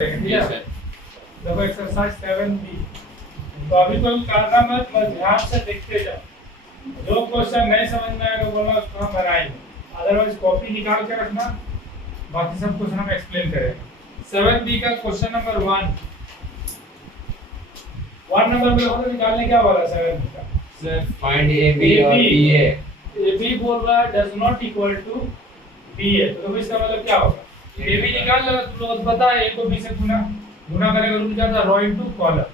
देखो exercise 7B। तो अभी कोई करना मत, बस ध्यान से देखते जाओ। जो क्वेश्चन नहीं समझ में आएगा बोला उसको हम बनाएंगे, अदरवाइज कॉपी निकाल के रखना, बाकी सब क्वेश्चन हम एक्सप्लेन करेंगे। 7B का क्वेश्चन नंबर 1 नंबर में हमने निकालने क्या बोला 7B का? सर फाइंड AB और BA। AB बोल रहा है does not equal to BA, तो इसका मतलब क्या होगा? AB निकाल लेगा, तुम लोग पता है A को B से गुना करेगा रूट जाता रो इनटू कॉलम,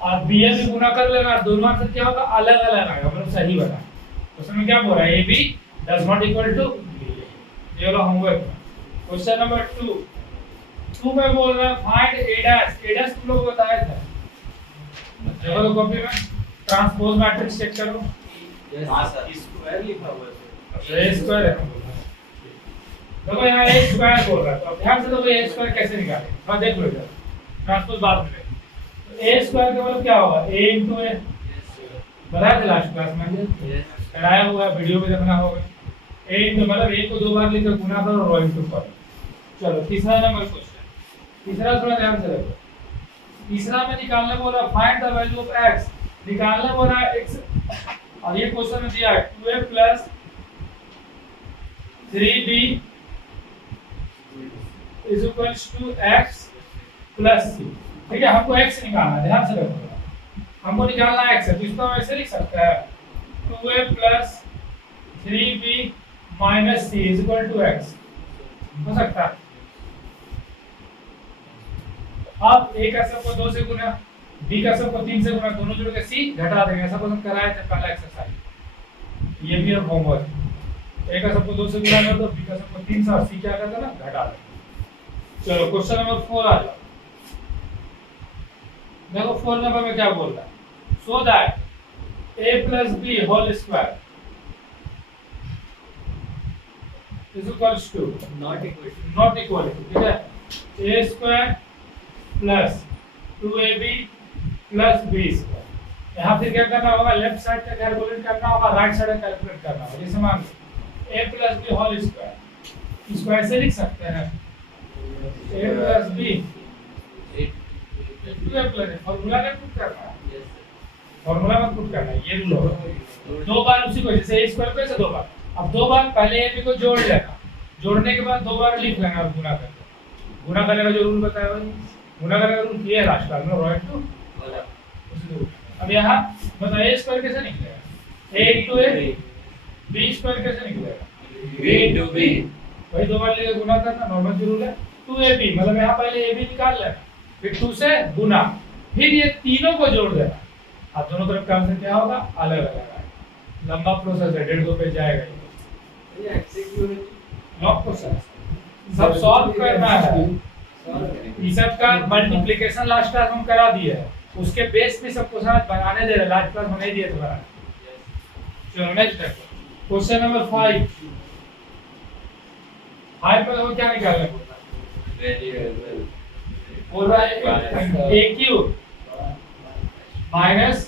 और BA भी गुना कर लेना, दोनों आंसर क्या होगा? अलग अलग आएगा, मतलब सही बना। तो उसमें क्या बोल रहा है? AB does not equal to BA। ये वाला होमवर्क। क्वेश्चन नंबर 2 में बोल रहा है फाइंड A डैश तुम लोग को बताया था, देखो तो कॉपी में ट्रांसपोज मैट्रिक्स चेक करो। हां सर, स्क्वायर लिखा हुआ है। A स्क्वायर है, देखो यहाँ A स्क्वायर बोल रहा है, तो अब ध्यान से देखो A स्क्वायर कैसे निकालेंगे, हाँ देख लो इधर ट्रांसपोज बाद में। तो A स्क्वायर का मतलब क्या होगा? A into A, बताया था लास्ट क्लास में, कराया हुआ वीडियो में देखना होगा। A into मतलब A को 2 बार लिखकर गुना करो, रो इनटू कॉलम। चलो तीसरा नंबर क्वेश्चन, तीसरा थोड़ा ध्यान से देखो। तीसरा में निकालने बोल रहा find the value of x, निकालने बोल रहा है x, और ये क्वेश्चन में दिया है 2a plus 3b is equals to x plus c। ठीक है, हमको x निकालना है, ध्यान से रखो, हमको निकालना है x है, तो इसको ऐसे लिख सकते हैं 2a plus 3b minus c is equal to x, हो सकता है। अब a का सबको 2 से गुना, b का सबको 3 से गुना, दोनों जोड़ के c घटा देंगे, ऐसा क्वेश्चन कराया था पहला एक्सरसाइज, ये भी है होमवर्क। a का सबको 2 से गुना कर दो, b का सबको 3 से, और c क्या करता है ना, घटा दो। चलो क्वेश्चन नंबर 4 आ जाओ। देखो 4 नंबर में क्या बोल रहा है? So that a plus b whole square is equals to not equal to, ठीक है, a square plus 2ab plus b square. यहाँ फिर क्या करना होगा? लेफ्ट साइड का कैलकुलेट करना होगा, राइट साइड का कैलकुलेट करना होगा। जैसे मान लो a plus b whole square, इसको ऐसे लिख सकते हैं a प्लस b, फॉर्मूला में पुट करना है, फॉर्मूला में पुट करना है, ये रूल होगा। 2 बार उसी को, जैसे a स्क्वायर को ऐसे 2 बार, अब 2 बार पहले a b को जोड़ लेना, जोड़ने के बाद 2 बार लिख लेना और गुना करके, गुना करने का जो रूल बताया वही गुना करने का रूल ये है लास्ट क्लास में, रो इनटू कॉलम। अब यहाँ बताइए a स्क्वायर कैसे निकलेगा? a into a, b square कैसे निकलेगा? b into b, वही 2 बार लेके गुना करना, नॉर्मल रूल है। 2ab मतलब यहाँ पहले ab निकाल लेना, फिर 2 से गुना, फिर ये तीनों को जोड़ देना, अब दोनों तरफ का आंसर क्या होगा? अलग अलग आएगा। लंबा प्रोसेस है, 1.5-2 पेज जाएगा ये, लॉन्ग प्रोसेस, सब सॉल्व करना है। इस सब का मल्टीप्लिकेशन लास्ट क्लास हम करा दिए है, उसके बेस पे सब क्वेश्चन बनाने दे रहे, लास्ट क्लास में नहीं दिए थे बनाने। चलो नेक्स्ट क्वेश्चन नंबर 5 पर वो क्या निकालना बोल रहा है? a cube minus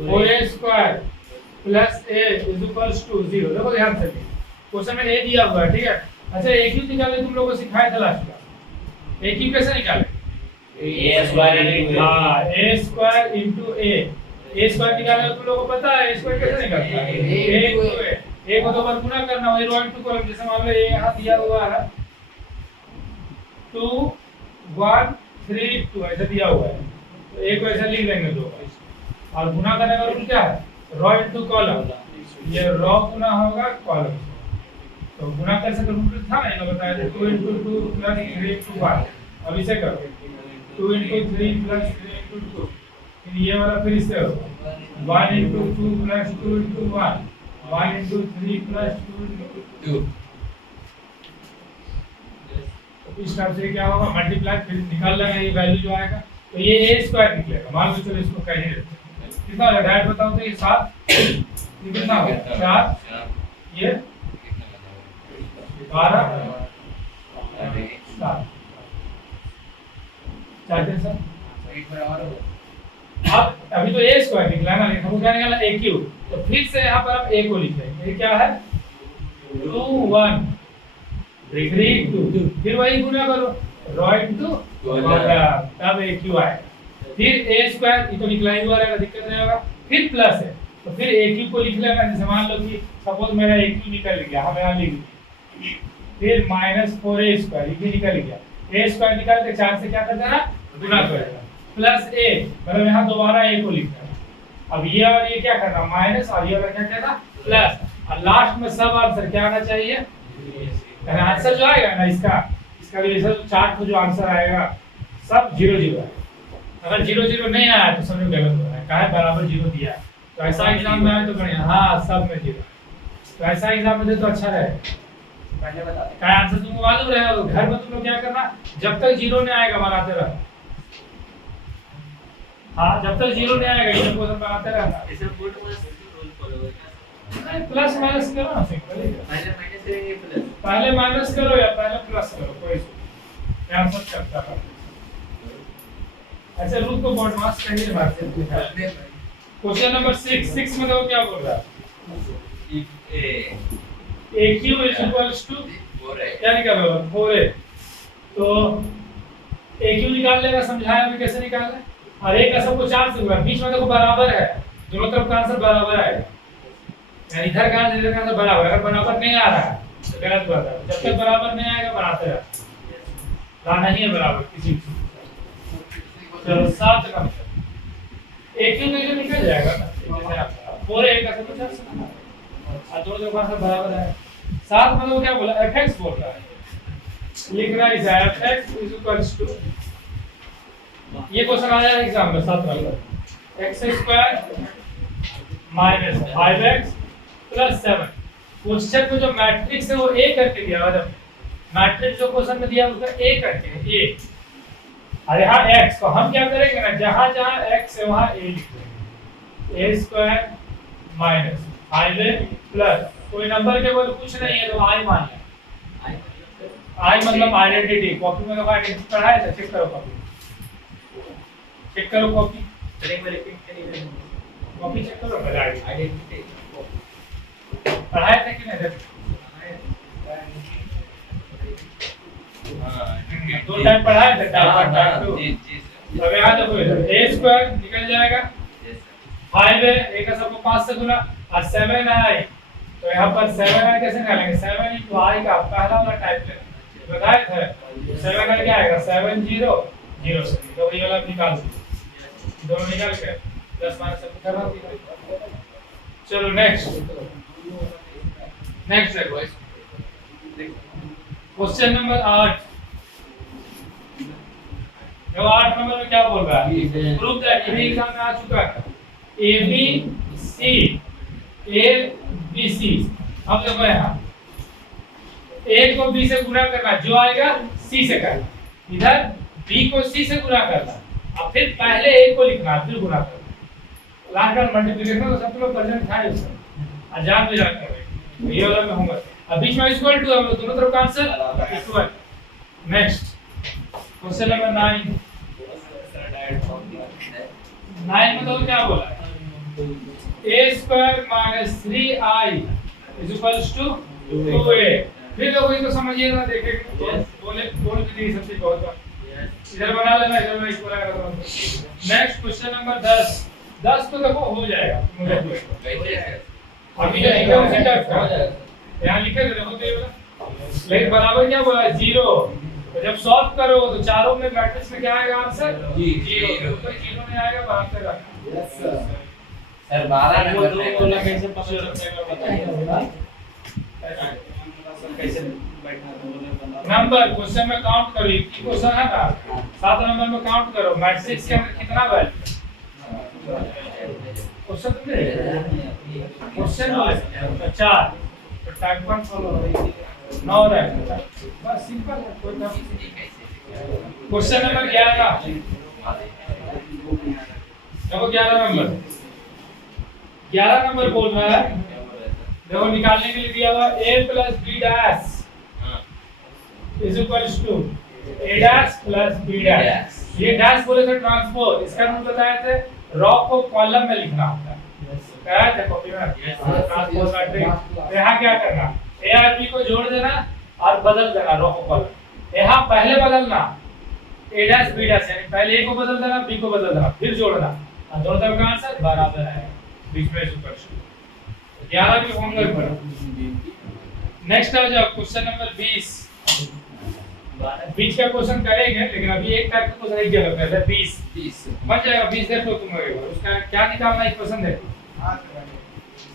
4a square plus a is equals to 0। देखो ध्यान से, क्वेश्चन में a दिया हुआ है, ठीक है। अच्छा a क्यूब निकालने तुम लोगों को सिखाया था लास्ट क्लास, a क्यूब कैसे निकाले? a स्क्वायर into हां, a square into a square निकालना तुम लोगों को पता है, a स्क्वायर कैसे निकलता है? a into a को 2 बार गुना करना, वही रो इनटू कॉलम। जैसे मान लो a यहां दिया हुआ है 2 1 3 2 ऐसा दिया हुआ है, तो a को ऐसा लिख लेंगे 2 बार, और गुना करने का रूल क्या है? रो इनटू कॉलम, ये रो गुना होगा कॉलम, तो गुना कर सकते रूल था ना, ये बताया था 2 into 2 plus 3 into 1। अब इसे करो 2 into 3 plus 3 into 2, फिर ये वाला फिर इससे होगा 1 into 2 plus 2 into 1, 1 into 3 plus 2 into 2। तो इस टाइप से क्या होगा? मल्टीप्लाई, फिर निकाल लेंगे ये वैल्यू जो आएगा, तो ये a स्क्वायर निकलेगा। मान लो चलो इसको कह ही देते हैं, कितना होगा? डायरेक्ट बताओ तो ये 7, ये कितना होगा? 4, ये 12, 7, 4 के साथ अब अभी तो a स्क्वायर निकला ना, लेकिन हमको क्या निकालना? a cube. तो फिर से यहाँ पर आप a को लिख लेंगे, ये क्या है? 2 1 3 2, फिर वही गुना करो, रो इनटू तब ए क्यू आएगा। फिर ए स्क्वायर ये तो निकला ही हुआ रहेगा, दिक्कत नहीं होगा। फिर प्लस है तो फिर ए क्यू को लिख लेना, जैसे मान लो कि सपोज मेरा ए क्यू निकल गया, हम यहाँ लिख दिए। फिर माइनस 4a स्क्वायर ये भी निकल गया, ए स्क्वायर निकाल के 4 से क्या कर देना, गुना कर देना, प्लस ए मतलब यहाँ दोबारा ए को लिखना है। अब ये और ये क्या करना, माइनस, और ये वाला क्या करना, प्लस, और लास्ट में सब आंसर क्या आना चाहिए, आंसर जो आएगा ना इसका भी रिजल्ट चार्ट को जो आंसर आएगा सब 0 0 है। अगर 0 0 नहीं आया तो समझो गलत हो रहा है, काहे बराबर 0 दिया है। तो ऐसा एग्जाम में आए तो बढ़िया, हाँ सब में 0। तो ऐसा एग्जाम में दे तो अच्छा रहेगा। पहले बता दे क्या आंसर तुमको मालूम रहेगा, तो घर में तुम लोग क्या करना, जब तक 0 नहीं आएगा बनाते रहना। हाँ जब तक 0 नहीं आएगा ये क्वेश्चन बनाते रहना। इसे बोर्ड में रूल फॉलो करना, नहीं प्लस माइनस करो ना, सिंपल ही है। पहले माइनस करेंगे प्लस, पहले माइनस करो या पहले प्लस करो, कोई क्या सब करता है। ऐसे रूल को बोर्ड मास कहीं नहीं मारते। क्वेश्चन नंबर 6 में देखो क्या बोल रहा है, ए क्यू इज इक्वल्स टू क्या निकाल रहा है 4a। तो ए क्यू निकाल लेगा, समझाया अभी कैसे निकालना है। और एक का सबको 4 से गुणा, बीच में देखो बराबर है, दोनों तरफ का आंसर बराबर आएगा, यानी इधर का आंसर इधर का आंसर बराबर। अगर बराबर नहीं आ रहा है तो गलत बात है, जब तक बराबर नहीं आएगा बनाते रहो, लाना ही है बराबर किसी चीज। चलो 7 का एक क्यू तो निकल जाएगा ना, जैसे आप 4a का सब 4 से गुणा, और दोनों तरफ का आंसर बराबर है। 7 मतलब क्या बोला, fx बोल रहा है, लिख रहा है fx इज इक्वल्स टू, ये क्वेश्चन आया है एग्जाम में 7 number, x² minus 5x plus 7। Question को जो मैट्रिक्स है वो a करके दिया हुआ है, मैट्रिक्स जो क्वेश्चन में दिया उसका a करके है a, और यहाँ x को हम क्या करेंगे ना, जहाँ जहाँ x है वहाँ a लिख देंगे, a² माइनस 5a प्लस कोई नंबर के बोल कुछ नहीं है तो i मान लें, i मतलब आइडेंटिटी। कॉपी में लोग आइडेंटिटी पढ़ाया था, चेक करो कॉपी, चेक करो कॉपी, एक बार रिपीट करिए, कॉपी चेक करो पहले, आइडेंटिटी पढ़ाया था कि नहीं, हां दो टाइम पढ़ाया था, टाइप 1 टाइप 2। जी अब यहाँ देखो a² निकल जाएगा, 5 है, a का सबको 5 से गुना, और 7 है, तो यहाँ पर 7 कैसे निकालेंगे, 7 into i का पहला वाला टाइप लेना, बताया था 7 का क्या आएगा, 7 0 0 से, तो ये वाला निकाल दो, दोनों निकाल के 10 माइनस सब करना होगा। चलो नेक्स्ट देखो क्वेश्चन नंबर 8। देखो 8 नंबर में क्या बोल रहा है, प्रूव दैट, ये एग्जाम में आ चुका है, ABC। अब देखो यहाँ a को b से गुणा करना, जो आएगा c से करना, इधर b को c से गुणा करना, अब फिर पहले a को लिखना फिर गुणा करना, लास्ट में मल्टीप्लिकेशन तो सब लोग प्रेजेंट था उसमें, अजान भी याद करें, ये वाला में होगा। अब बीच में इक्वल टू, हम लोग दोनों तरफ का answer equal. Next question number 9 में तो क्या बोला है, a² minus 3i is equals to 2a। फिर लोग इसको समझिएगा, देखेंगे बोले बोल भी नहीं सकते बहुत बार, इधर बना लेना, इधर में इक्वल आएगा तो। नेक्स्ट क्वेश्चन नंबर 10 तो देखो हो जाएगा, अभी जो लिखा है उसी टाइप का यहाँ लिखे थे देखो, तो ये वाला, लेकिन बराबर क्या बोला 0, तो जब सॉल्व करो तो चारों में मैट्रिक्स में क्या आएगा आंसर 0, तो 0 नहीं आएगा, बनाते रहना। यस सर 12 नंबर बोला कैसे पता चलेगा बताइए कैसे बैठना था, नंबर क्वेश्चन में काउंट करो, एक क्वेश्चन है ना 7 नंबर में काउंट करो, मैट्रिक्स के अंदर कितना वैल्यू, क्वेश्चन में क्वेश्चन 4, तो टाइप 1 फॉलो 9 रहेगा, बस सिंपल है, कोई काम नहीं। क्वेश्चन नंबर 11 देखो, 11 नंबर बोल रहा है, देखो निकालने के लिए दिया हुआ a plus b dash is equals to a dash plus b dash. ये डैश बोले थे ट्रांसपोज, इसका रूल बताए थे, रॉ को कॉलम में लिखना होता है, क्या है कॉपी में ट्रांसपोज मैट्रिक्स। तो यहाँ क्या करना, a और b को जोड़ देना और बदल देना रॉ को कॉलम, यहाँ पहले बदलना ए डैश बी डैश, यानी पहले ए को बदल देना, बी को बदल देना, फिर जोड़ना, और दोनों तरफ का आंसर बराबर है, बीच में सुपर। 11 भी होमवर्क पर। नेक्स्ट आ जाओ क्वेश्चन नंबर 20। बीच का क्वेश्चन करेंगे, लेकिन अभी एक टाइप का क्वेश्चन एक जगह पे है 20 बन जाएगा। 20 देखो तुम एक बार उसका क्या निकालना है क्वेश्चन देखो।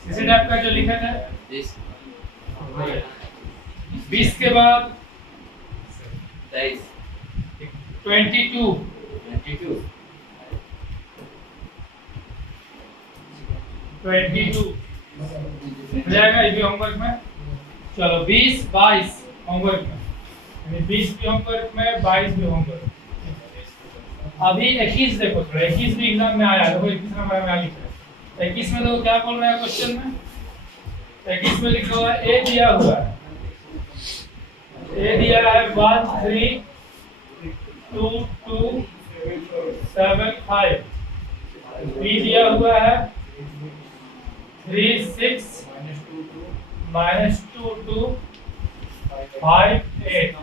इसी टाइप का जो लिखा है 20 के बाद 22 22 हो जाएगा ये भी होमवर्क में। चलो 20 22 होमवर्क में, यानी 20 भी होमवर्क में, 22 भी होमवर्क। अभी 21 देखो, थोड़ा 21 भी एग्जाम में आया, देखो 21 नंबर में आ लिखा है। 21 में देखो क्या बोल रहा है क्वेश्चन में। 21 में लिखा हुआ है ए दिया हुआ है, ए दिया है 1 3 2 2 7 5, बी दिया हुआ है 3 6 -2 2 5 8।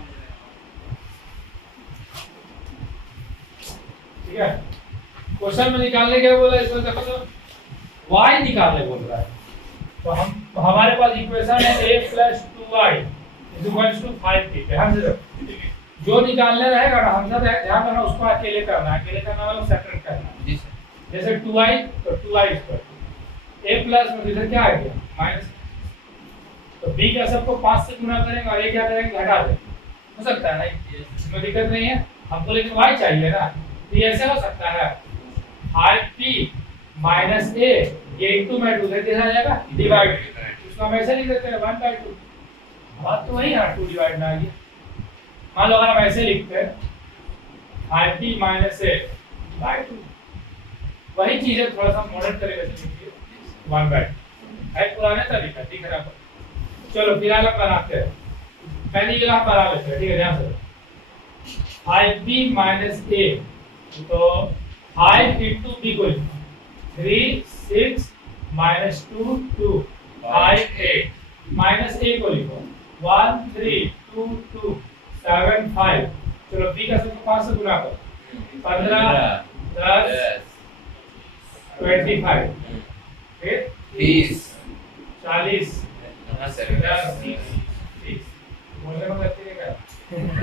ठीक है, क्वेश्चन में निकालने क्या बोला इसमें देखो तो y निकालने बोल रहा है। तो हमारे पास इक्वेशन है a + 2y = 5t। ध्यान से देखो, जो निकालने रहेगा ना हमसे ध्यान रखना, उसको अकेले करना है, अकेले करना मतलब सेपरेट करना है। जी सर। जैसे 2y तो 2y स्क्वायर, a प्लस में इधर क्या आ गया माइनस, तो b का सबको 5 से गुणा करेंगे और a क्या करेंगे घटा देंगे, हो सकता है ना, इसमें दिक्कत नहीं है हमको, लेकिन y चाहिए ना, तो ये ऐसे हो सकता है 5t माइनस a, ये इनटू में 2 से कैसे आ जाएगा डिवाइड, इसको हम ऐसे लिख देते हैं 1/2। बात तो वही है, 2 डिवाइड में आ गया। मान लो अगर हम ऐसे लिखते हैं 5t माइनस a/2, वही चीज है, थोड़ा सा मॉडर्न तरीके से लिखिए 1/2 है, पुराने तरीका दिख रहा है। चलो फिलहाल हम बनाते हैं, पहली जगह बना लेते हैं। ठीक है, ध्यान से 5b माइनस a, तो 5 into b को 3 6 -2 2 5 8, माइनस a को लिखो 1 3 2 2 7 5। चलो b का सबको 5 से गुणा करो, 15 10 25, फिर 30 40 हाँ सर 30। बोलने में करते क्या,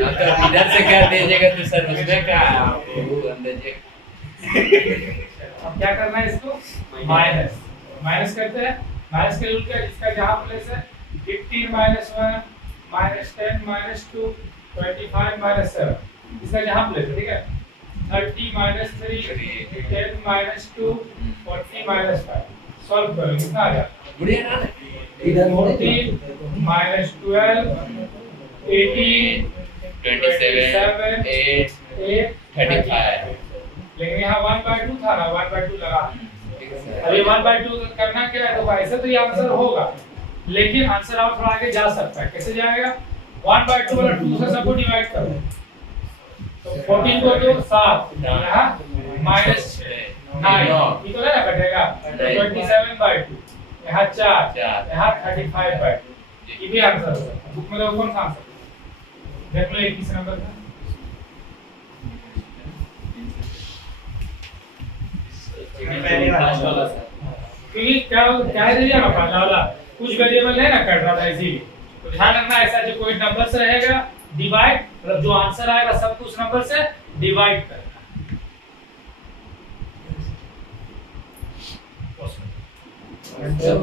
अगर इधर से कर दीजिएगा तो सर उसमें क्या अंदाजे। अब क्या करना है, इसको माइनस माइनस करते हैं। माइनस के रूल क्या, इसका जहां प्लेस है 15 - 1 -10 -2 25 -7, इसका जहां प्लेस है। ठीक है, 30 - 3 10 - 2 40 -5, सॉल्व करो कितना आ गया, बढ़िया ना इधर मोड़े 40 - 12 18 27 8 8 35। लेकिन यहाँ 1/2 था ना, 1/2 लगा। ठीक है सर। अभी 1/2 करना क्या है, तो ऐसे तो ये आंसर होगा, लेकिन आंसर और थोड़ा आगे जा सकता है। कैसे जाएगा, 1/2 वाला 2 से सबको डिवाइड करो, तो 14 को दो 7, यहाँ -9, ये तो ना कटेगा, 27/2, यहाँ 4, यहाँ 35/2, ये भी आंसर होगा। बुक में देखो कौन सा आंसर देख लो, 21 नंबर का। पहले वाला क्योंकि क्या है दिया ना पहला वाला कुछ वेरिएबल है ना कर रहा था, इसीलिए तो ध्यान रखना ऐसा जो कोई नंबर से रहेगा डिवाइड, मतलब जो आंसर आएगा सब कुछ नंबर से डिवाइड करना। सर